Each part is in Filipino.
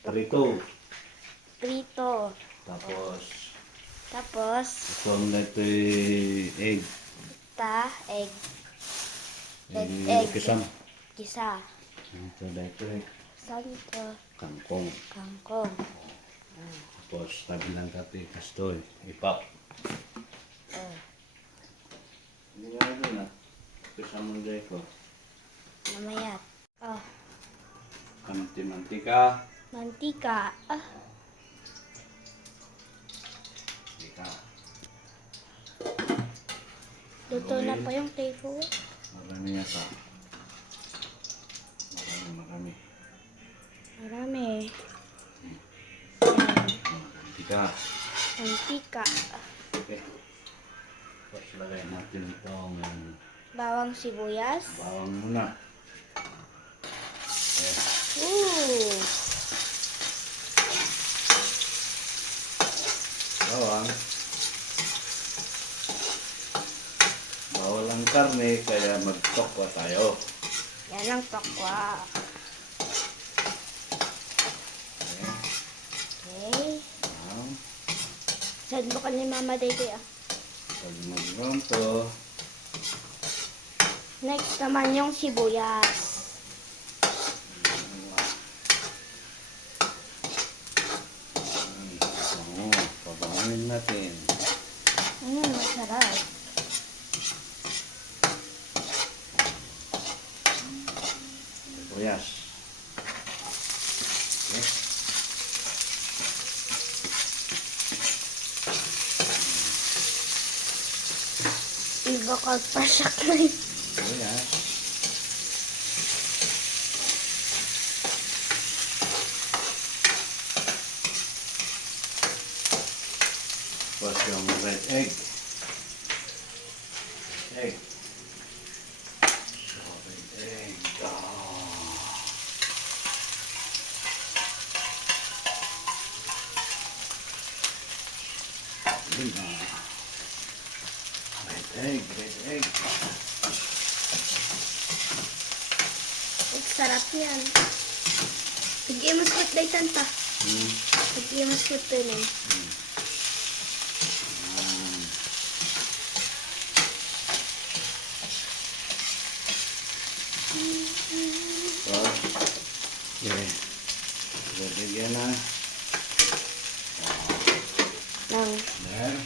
Prito. Prito. Tapos, itong ito egg. Egg. Kisam. Gisa. Ito dito Santo. kangkong. Kangkong. Tapos, tabi lang kape, kastoy, ipap. Hindi nga ito na. Kisam mo dito. Namayat. Mantika. Mantika. Mantika. Luto na po yung tefo. Marami yata. Marami. Marami. Mantika. Mantika. Okay. Tapos lagay natin itong Bawang sibuyas. bawang muna. Ooh. Bawang. Bawal ang karne, kaya mag-tokwa tayo. Yan ang tokwa. Okay. Saan mo ka ni Mama Dede Pag mag-brown to, Next naman yung sibuyas. pabangin natin. Masarap. Sibuyas. Okay. Iba ka pa siya kayo. Sibuyas. Tapos yung red egg. Egg. So, red egg. Red egg. Sarap yan. Lagyan mo sweet day tanta. Lagyan mo sweet day nun. Okay. Lagyan na. Nang. There.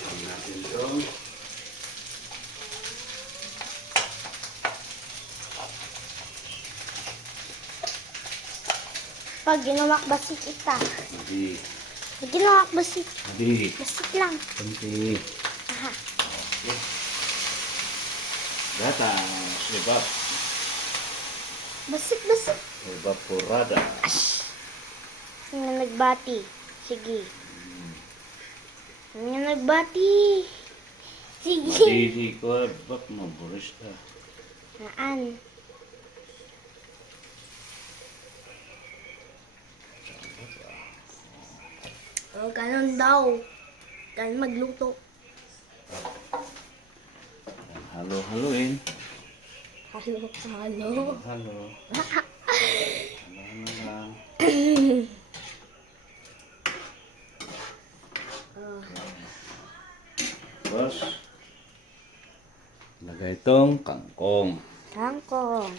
Ayan natin ito. Pag ginamak basit ita. Hindi. Pag ginamak basit. Hindi. Basit lang. Kunti. Aha. Okay. Data. Sebab. Basit. Evaporada. Nga nagbati. Sige. Nga nagbati. Sige. Madidi ko. Bak maburis ka. Naan. Ganun daw. Ganun magluto. Halo-haloin. Halo. Halo. Halo lang. Tapos, lagay itong kangkong. Kangkong.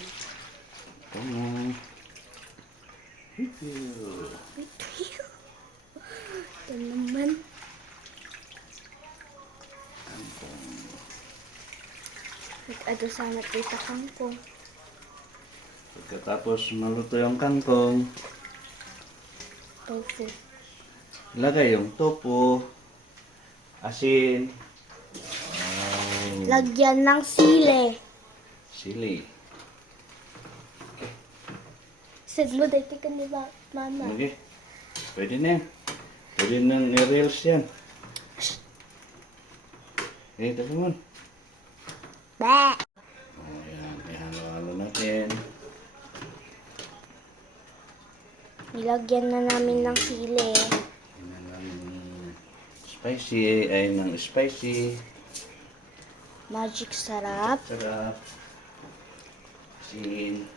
Kangkong. Ito naman. Nag-ado sana dito kangkong. Pagkatapos maluto yung kangkong, Tofu. lagay yung tofu, asin, Lagyan ng sili. sili. Said mo dito ka ni Mama. Okay. Pwede na yan. Pwede nang i-reels yan. Okay, tabi mo. Ba. Ayan, ihalo-halo natin. Nilagyan na namin ng sili. Yan lang spicy, ay ng spicy. Magic sarap. Sarap. Asin.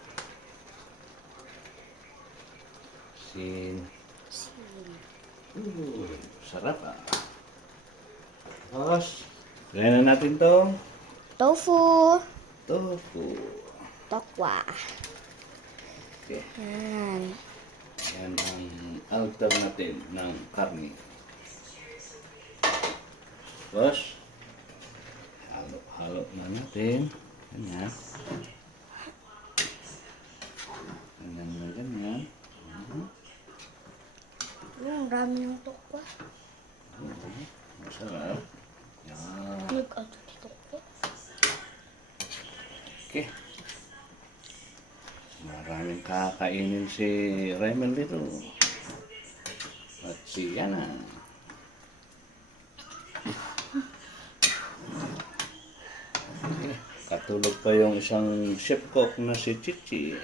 Asin. Sarap ah. Tapos, gaya na natin to. Tofu. Tofu. Tokwa. Okay. Yan. Yan ang alternative ng karne. Tapos, halo-halo na natin. Ganyan. Ganyan na ganyan. Ang dami ng tokwa. Masarap. Yan. Nag-ato ng tokwa. Okay. Maraming kakainin si Raymond dito. At si Yana. Okay. Katulog pa yung isang chef cook na si Chichi.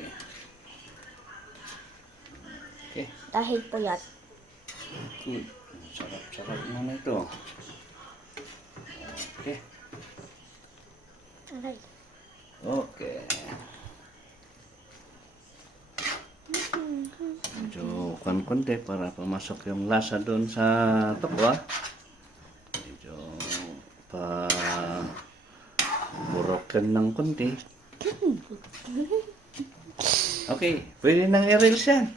Okay. Dahil puyat. Good. Sarap-sarap na nito. Okay. Aray. Okay. Medyo konti para pumasok yung lasa doon sa tokwa. Medyo pa burokan ng konti. Okay, pwede nang i-reels yan.